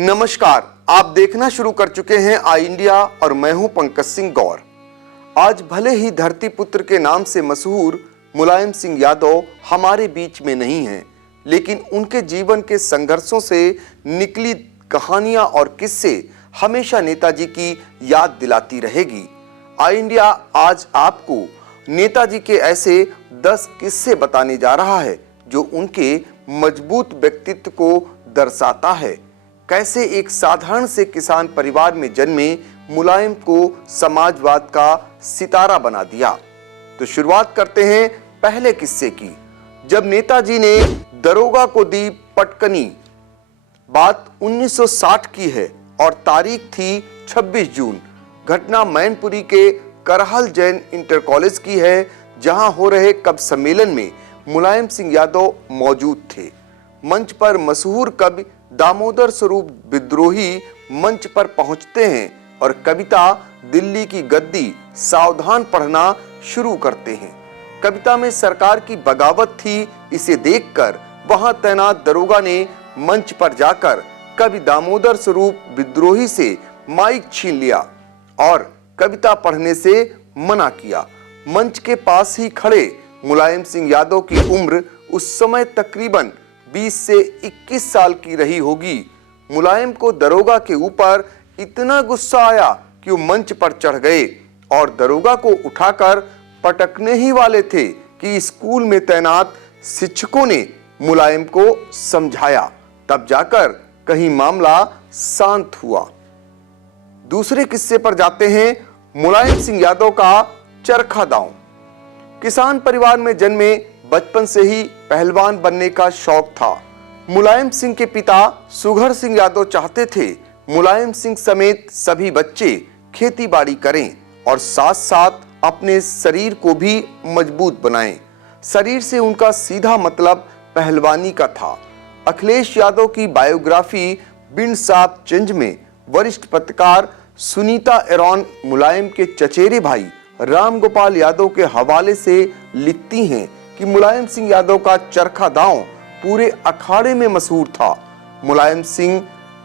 नमस्कार, आप देखना शुरू कर चुके हैं आई इंडिया और मैं हूं पंकज सिंह गौर। आज भले ही धरती पुत्र के नाम से मशहूर मुलायम सिंह यादव हमारे बीच में नहीं हैं, लेकिन उनके जीवन के संघर्षों से निकली कहानियां और किस्से हमेशा नेताजी की याद दिलाती रहेगी। आई इंडिया आज आपको नेताजी के ऐसे 10 किस्से बताने जा रहा है जो उनके मजबूत व्यक्तित्व को दर्शाता है। कैसे एक साधारण से किसान परिवार में जन्मे मुलायम को समाजवाद का सितारा बना दिया। तो शुरुआत करते हैं पहले किस्से की। जब नेताजी ने दरोगा को दी पटकनी। बात 1960 की है और तारीख थी 26 जून। घटना मैनपुरी के करहल जैन इंटर कॉलेज की है, जहां हो रहे कवि सम्मेलन में मुलायम सिंह यादव मौजूद थे। मंच पर मशहूर कवि दामोदर स्वरूप विद्रोही मंच पर पहुंचते हैं और कविता दिल्ली की गद्दी सावधान पढ़ना शुरू करते हैं। कविता में सरकार की बगावत थी। इसे देखकर वहां तैनात दरोगा ने मंच पर जाकर कवि दामोदर स्वरूप विद्रोही से माइक छीन लिया और कविता पढ़ने से मना किया। मंच के पास ही खड़े मुलायम सिंह यादव की उम्र उस समय तकरीबन 20 से 21 साल की रही होगी। मुलायम को दरोगा के ऊपर इतना गुस्सा आया कि वो मंच पर चढ़ गए और दरोगा को उठाकर पटकने ही वाले थे कि स्कूल में तैनात शिक्षकों ने मुलायम को समझाया। तब जाकर कहीं मामला शांत हुआ। दूसरे किस्से पर जाते हैं। मुलायम सिंह यादव का चरखा दांव। किसान परिवार में जन्मे, बचपन से ही पहलवान बनने का शौक था। मुलायम सिंह के पिता सुघर सिंह यादव चाहते थे मुलायम सिंह समेत सभी बच्चे खेती बाड़ी करें और साथ साथ अपने शरीर को भी मजबूत बनाएं। शरीर से उनका सीधा मतलब पहलवानी का था। अखिलेश यादव की बायोग्राफी बिन साफ चेंज में वरिष्ठ पत्रकार सुनीता एरॉन मुलायम के चचेरे भाई राम गोपाल यादव के हवाले से लिखती हैं कि मुलायम सिंह यादव का चरखा दांव पूरे अखाड़े में मशहूर था। मुलायम सिंह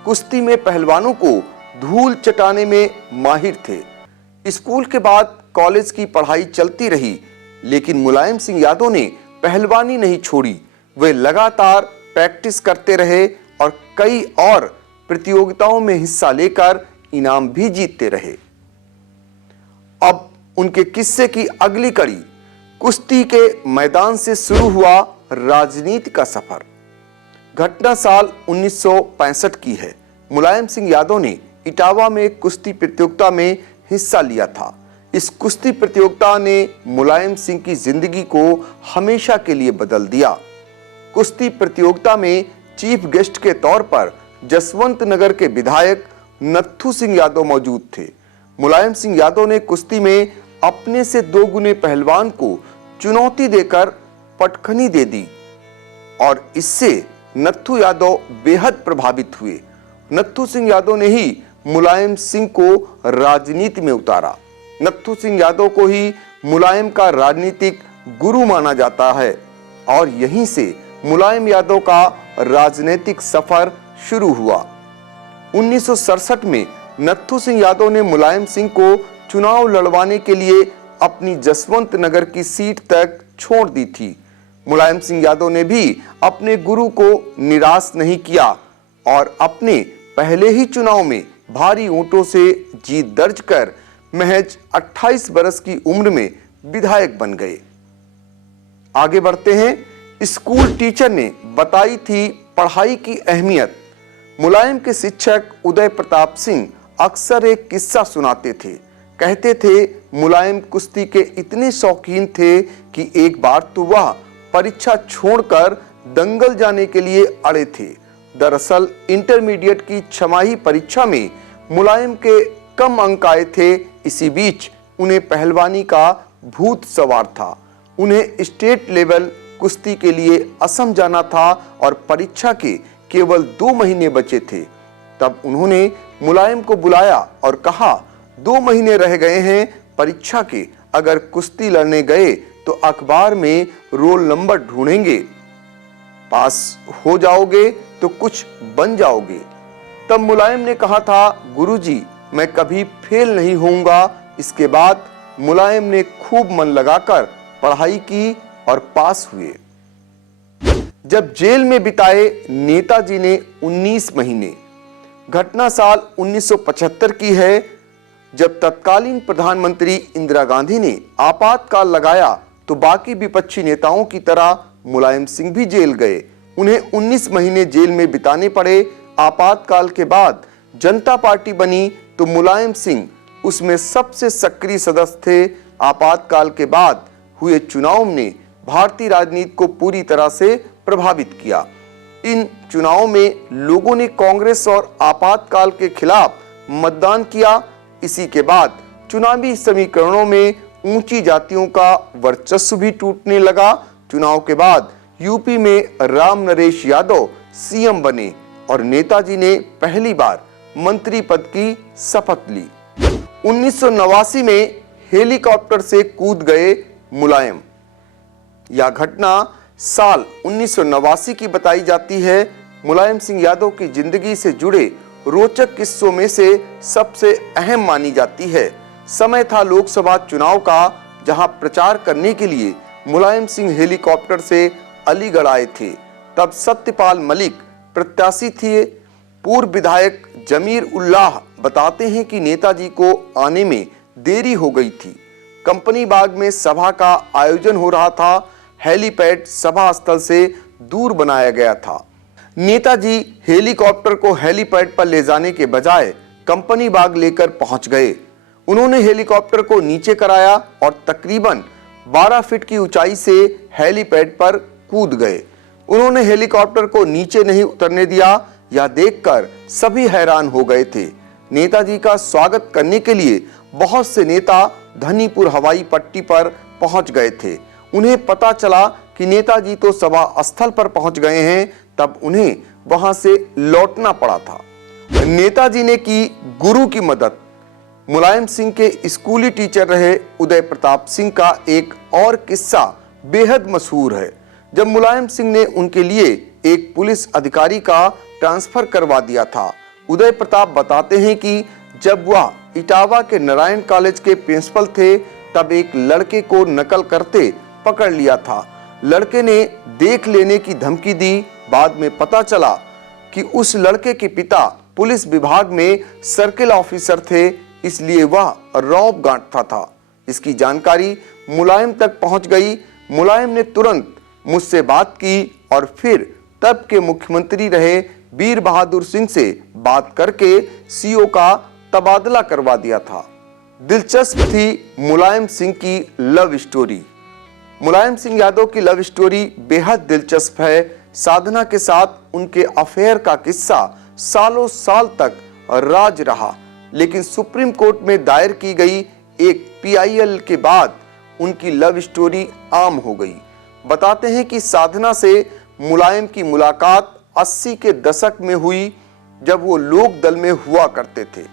कुश्ती में पहलवानों को धूल चटाने में माहिर थे। स्कूल के बाद कॉलेज की पढ़ाई चलती रही, लेकिन मुलायम सिंह यादव ने पहलवानी नहीं छोड़ी। वे लगातार प्रैक्टिस करते रहे और कई और प्रतियोगिताओं में हिस्सा लेकर इनाम भी जीतते रहे। अब उनके किस्से की अगली कड़ी। कुश्ती के मैदान से शुरू हुआ राजनीति का सफर। घटना साल 1965 की है। मुलायम सिंह यादव ने इटावा में कुश्ती प्रतियोगिता में हिस्सा लिया था। इस कुश्ती प्रतियोगिता ने मुलायम सिंह की जिंदगी को हमेशा के लिए बदल दिया। कुश्ती प्रतियोगिता में चीफ गेस्ट के तौर पर जसवंत नगर के विधायक नत्थू सिंह यादव मौजूद थे। मुलायम सिंह यादव ने कुश्ती में अपने से 2 गुने पहलवान को चुनौती देकर पटखनी दे दी और इससे नत्थू यादव बेहद प्रभावित हुए। नत्थू सिंह यादव ने ही मुलायम सिंह को राजनीति में उतारा। नत्थू सिंह यादव को ही मुलायम का राजनीतिक गुरु माना जाता है और यहीं से मुलायम यादव का राजनीतिक सफर शुरू हुआ। 1967 में नत्थू सिंह यादव ने मुलायम सिंह को चुनाव लड़वाने के लिए अपनी जसवंत नगर की सीट तक छोड़ दी थी। मुलायम सिंह यादव ने भी अपने गुरु को निराश नहीं किया और अपने पहले ही चुनाव में भारी वोटों से जीत दर्ज कर महज 28 बरस की उम्र में विधायक बन गए। आगे बढ़ते हैं। स्कूल टीचर ने बताई थी पढ़ाई की अहमियत। मुलायम के शिक्षक उदय प्रताप सिंह अक्सर एक किस्सा सुनाते थे। कहते थे मुलायम कुश्ती के इतने शौकीन थे कि एक बार तो वह परीक्षा छोड़कर दंगल जाने के लिए अड़े थे। दरअसल इंटरमीडिएट की छमाही परीक्षा में मुलायम के कम अंक आए थे। इसी बीच उन्हें पहलवानी का भूत सवार था। उन्हें स्टेट लेवल कुश्ती के लिए असम जाना था और परीक्षा के केवल 2 महीने बचे थे। तब उन्होंने मुलायम को बुलाया और कहा, 2 महीने रह गए हैं परीक्षा के, अगर कुश्ती लड़ने गए तो अखबार में रोल नंबर ढूंढेंगे, पास हो जाओगे तो कुछ बन जाओगे। तब मुलायम ने कहा था, गुरुजी मैं कभी फेल नहीं होऊंगा। इसके बाद मुलायम ने खूब मन लगाकर पढ़ाई की और पास हुए। जब जेल में बिताए नेताजी ने 19 महीने। घटना साल 1975 की है, जब तत्कालीन प्रधानमंत्री इंदिरा गांधी ने आपातकाल लगाया तो बाकी विपक्षी नेताओं की तरह मुलायम सिंह भी जेल गए। उन्हें 19 महीने जेल में बिताने पड़े। आपातकाल के बाद जनता पार्टी बनी तो मुलायम सिंह उसमें सबसे सक्रिय सदस्य थे। आपातकाल के बाद हुए चुनाव ने भारतीय राजनीति को पूरी तरह से प्रभावित किया। इन चुनावों में लोगों ने कांग्रेस और आपातकाल के खिलाफ मतदान किया। इसी के बाद चुनावी समीकरणों में ऊंची जातियों का वर्चस्व भी टूटने लगा। चुनाव के बाद यूपी में राम नरेश यादव सीएम बने और नेताजी ने पहली बार मंत्री पद की शपथ ली। 1989 में हेलीकॉप्टर से कूद गए मुलायम। यह घटना साल 1989 की बताई जाती है। मुलायम सिंह यादव की जिंदगी से जुड़े रोचक किस्सों में से सबसे अहम मानी जाती है। समय था लोकसभा चुनाव का, जहां प्रचार करने के लिए मुलायम सिंह हेलीकॉप्टर से अलीगढ़ आए थे। तब सत्यपाल मलिक प्रत्याशी थे। पूर्व विधायक जमीर उल्लाह बताते हैं कि नेताजी को आने में देरी हो गई थी। कंपनी बाग में सभा का आयोजन हो रहा था। हेलीपैड सभा स्थल से दूर बनाया गया था। नेताजी हेलीकॉप्टर को हेलीपैड पर ले जाने के बजाय कंपनी बाग लेकर पहुंच गए। उन्होंने हेलीकॉप्टर को नीचे कराया और तकरीबन 12 फीट की ऊंचाई से हेलीपैड पर कूद गए। उन्होंने हेलीकॉप्टर को नीचे नहीं उतरने दिया। यह देखकर सभी हैरान हो गए थे। नेताजी का स्वागत करने के लिए बहुत से नेता धनीपुर हवाई पट्टी पर पहुंच गए थे। उन्हें पता चला कि नेताजी तो सभा स्थल पर पहुंच गए हैं, तब उन्हें वहां से लौटना पड़ा था। नेताजी ने की गुरु की मदद। मुलायम सिंह के स्कूली टीचर रहे उदय प्रताप सिंह का एक और किस्सा बेहद मशहूर है। जब मुलायम सिंह ने उनके लिए एक पुलिस अधिकारी का ट्रांसफर करवा दिया था। उदय प्रताप बताते हैं कि जब वह इटावा के नारायण कॉलेज के प्रिंसिपल थे, तब एक लड़के को नकल करते पकड़ लिया था। लड़के ने देख लेने की धमकी दी। बाद में पता चला कि उस लड़के के पिता पुलिस विभाग में सर्किल ऑफिसर थे, इसलिए वह रौब गांठता था। इसकी जानकारी मुलायम तक पहुंच गई। मुलायम ने तुरंत मुझसे बात की और फिर तब के मुख्यमंत्री रहे वीर बहादुर सिंह से बात करके सीओ का तबादला करवा दिया था। दिलचस्प थी मुलायम सिंह की लव स्टोरी। मुलायम सिंह यादव की लव स्टोरी बेहद दिलचस्प है। साधना के साथ उनके अफेयर का किस्सा सालों साल तक राज रहा, लेकिन सुप्रीम कोर्ट में दायर की गई एक पीआईएल के बाद उनकी लव स्टोरी आम हो गई। बताते हैं कि साधना से मुलायम की मुलाकात 80 के दशक में हुई, जब वो लोक दल में हुआ करते थे।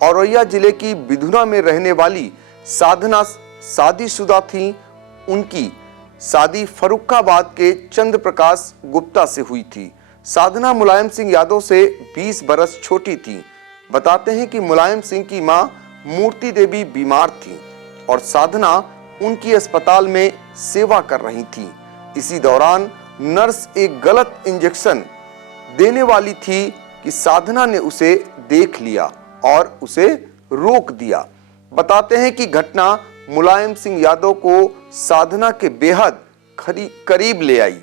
औरैया जिले की बिधुना में रहने वाली साधना शादीशुदा थी। उनकी शादी फर्रुखाबाद के चंद्र प्रकाश गुप्ता से हुई थी। साधना मुलायम सिंह यादव से 20 बरस छोटी थी। बताते हैं कि मुलायम सिंह की मां मूर्ति देवी बीमार थी और साधना उनकी अस्पताल में सेवा कर रही थी। इसी दौरान नर्स एक गलत इंजेक्शन देने वाली थी कि साधना ने उसे देख लिया और उसे रोक दिया। बताते हैं कि घटना मुलायम सिंह यादव को साधना के बेहद करीब ले आई।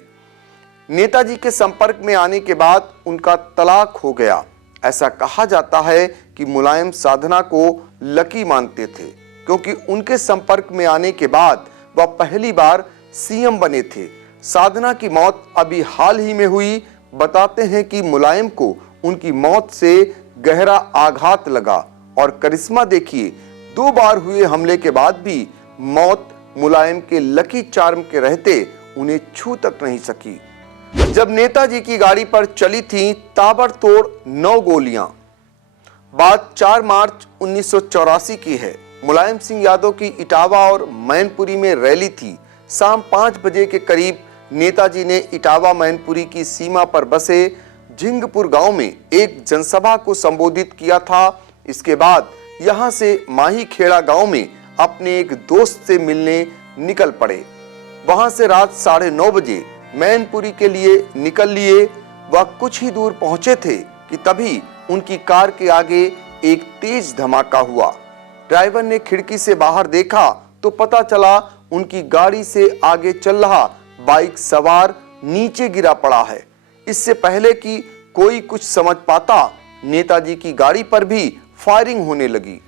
नेताजी के संपर्क में आने के बाद उनका तलाक हो गया। ऐसा कहा जाता है कि मुलायम साधना को लकी मानते थे, क्योंकि उनके संपर्क में आने के बाद वह पहली बार सीएम बने थे। साधना की मौत अभी हाल ही में हुई। बताते हैं कि मुलायम को उनकी मौत से गहरा आघात लगा और करिश्मा देखिए, 2 बार हुए हमले के बाद भी मौत मुलायम के लकी चार्म के रहते उन्हें छू तक नहीं सकी। जब नेताजी की गाड़ी पर चली थी ताबड़तोड़ 9 गोलियां। बात 4 मार्च 1984 की है। मुलायम सिंह यादव की इटावा और मैनपुरी में रैली थी। शाम 5 बजे के करीब नेताजी ने इटावा मैनपुरी की सीमा पर बसे झिंगपुर गांव में एक जनसभा को संबोधित किया था। इसके बाद यहां से माहीखेड़ा गांव में अपने एक दोस्त से मिलने निकल पड़े। वहां से रात 9:30 बजे मैनपुरी के लिए निकल लिए। वह कुछ ही दूर पहुंचे थे कि तभी उनकी कार के आगे एक तेज धमाका हुआ। ड्राइवर ने खिड़की से बाहर देखा तो पता चला उनकी गाड़ी से आगे चल रहा बाइक सवार नीचे गिरा पड़ा है। इससे पहले कि कोई कुछ समझ पाता, नेताजी की गाड़ी पर भी फायरिंग होने लगी।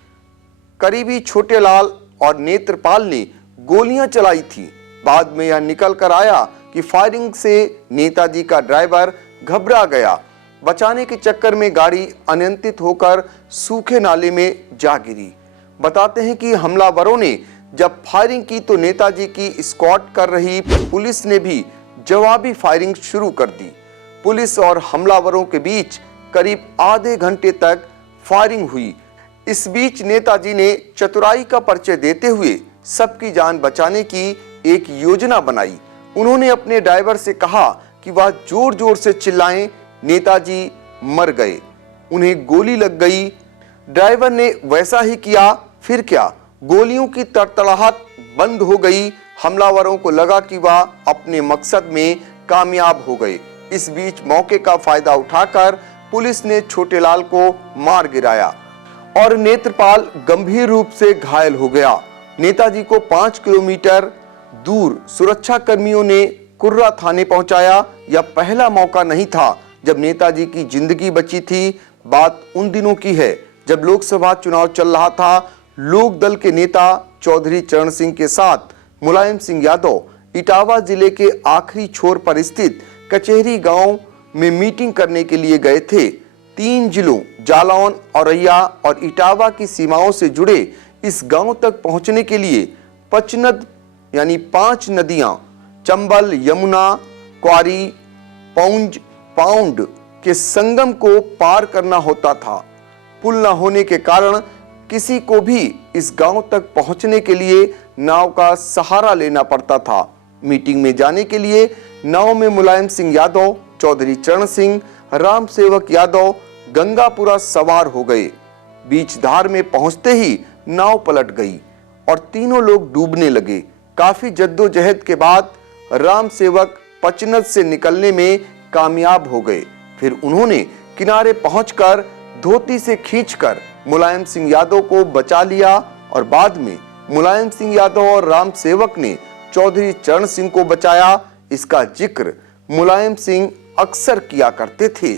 करीबी छोटेलाल और नेत्रपाल ने गोलियां चलाई थी। बाद में यह निकल कर आया कि फायरिंग से नेताजी का ड्राइवर घबरा गया। बचाने के चक्कर में गाड़ी अनियंत्रित होकर सूखे नाले में जा गिरी। बताते हैं कि हमलावरों ने जब फायरिंग की तो नेताजी की स्क्वाड कर रही पुलिस ने भी जवाबी फायरिंग शुरू कर दी। पुलिस और हमलावरों के बीच करीब आधे घंटे तक फायरिंग हुई। इस बीच नेताजी ने चतुराई का परिचय देते हुए सबकी जान बचाने की एक योजना बनाई। उन्होंने अपने ड्राइवर से कहा कि वह जोर जोर से चिल्लाएं, नेताजी मर गए, उन्हें गोली लग गई। ड्राइवर ने वैसा ही किया। फिर क्या, गोलियों की तड़तड़ाहट बंद हो गई। हमलावरों को लगा कि वह अपने मकसद में कामयाब हो गए। इस बीच मौके का फायदा उठाकर पुलिस ने छोटेलाल को मार गिराया और नेत्रपाल गंभीर रूप से घायल हो गया। नेताजी को 5 किलोमीटर दूर सुरक्षा कर्मियों ने कुर्रा थाने पहुंचाया। यह पहला मौका नहीं था जब नेताजी की जिंदगी बची थी। बात उन दिनों की है जब लोकसभा चुनाव चल रहा था। लोक दल के नेता चौधरी चरण सिंह के साथ मुलायम सिंह यादव इटावा जिले के आखिरी छोर पर स्थित कचहरी गांव में मीटिंग करने के लिए गए थे। 3 जिलों जालौन, औरैया और इटावा की सीमाओं से जुड़े इस गांव तक पहुंचने के लिए पचनद यानी 5 नदियां चंबल, यमुना, क्वारी, पौंज, पाउंड के संगम को पार करना होता था। पुल न होने के कारण किसी को भी इस गांव तक पहुंचने के लिए नाव का सहारा लेना पड़ता था। मीटिंग में जाने के लिए नाव में मुलायम सिंह यादव, चौधरी चरण सिंह, राम सेवक यादव गंगापुरा सवार हो गए। बीच धार में पहुंचते ही नाव पलट गई और तीनों लोग डूबने लगे। काफी जद्दोजहद के बाद राम सेवक पचनद से निकलने में कामयाब हो गए। फिर उन्होंने किनारे पहुंचकर धोती से खींचकर मुलायम सिंह यादव को बचा लिया और बाद में मुलायम सिंह यादव और राम सेवक ने चौधरी चरण सिंह को बचाया। इसका जिक्र मुलायम सिंह अक्सर किया करते थे।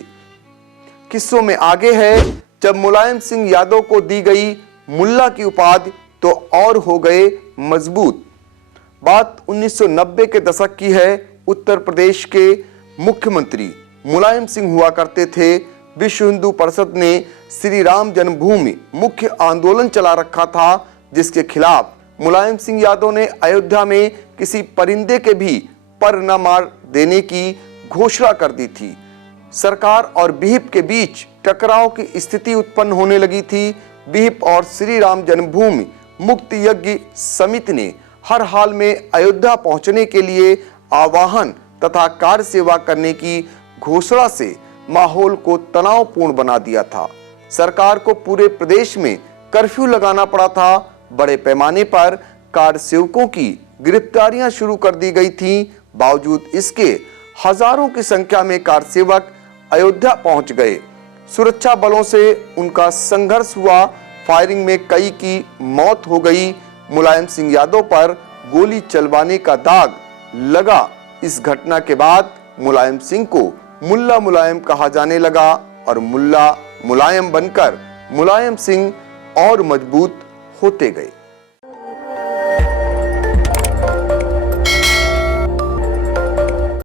किस्सों में आगे है, जब मुलायम सिंह यादव को दी गई मुल्ला की उपाधि तो और हो गए मजबूत। बात 1990 के दशक की है। उत्तर प्रदेश के मुख्यमंत्री मुलायम सिंह हुआ करते थे। विश्व हिंदू परिषद ने श्री राम जन्मभूमि मुख्य आंदोलन चला रखा था, जिसके खिलाफ मुलायम सिंह यादव ने अयोध्या में किसी परिंदे के भी पर न मार देने की घोषणा कर दी थी। सरकार और विहिप के बीच टकराव की स्थिति उत्पन्न होने लगी थी। विहिप और श्री राम जन्मभूमि मुक्ति यज्ञ समिति ने हर हाल में अयोध्या पहुंचने के लिए आवाहन तथा कार्य सेवा करने की घोषणा से माहौल को तनावपूर्ण बना दिया था। सरकार को पूरे प्रदेश में कर्फ्यू लगाना पड़ा था। बड़े पैमाने पर कार्य सेवकों की गिरफ्तारियां शुरू कर दी गई थीं। बावजूद इसके हजारों की संख्या में कार्य सेवक अयोध्या पहुंच गए। सुरक्षा बलों से उनका संघर्ष हुआ। फायरिंग में कई की मौत हो गई। मुलायम सिंह यादव पर गोली चलवाने का दाग लगा। इस घटना के बाद मुलायम सिंह को मुल्ला मुलायम कहा जाने लगा और मुल्ला मुलायम बनकर मुलायम सिंह और मजबूत होते गए।